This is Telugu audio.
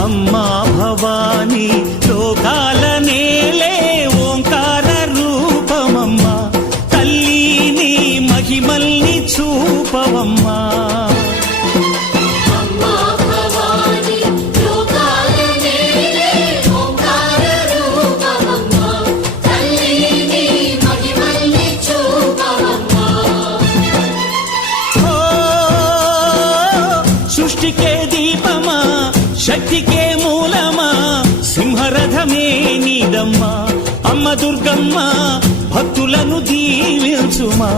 అమ్మా భవానీ లోకాల నేలే ఓంకార రూపమమ్మా తల్లి నీ మహిమల్ని చూపవమ్మా సృష్టికే దీపమా శక్తికే మూలమా సింహరథమే నీదమ్మా అమ్మ దుర్గమ్మ భక్తులను దీవించుమా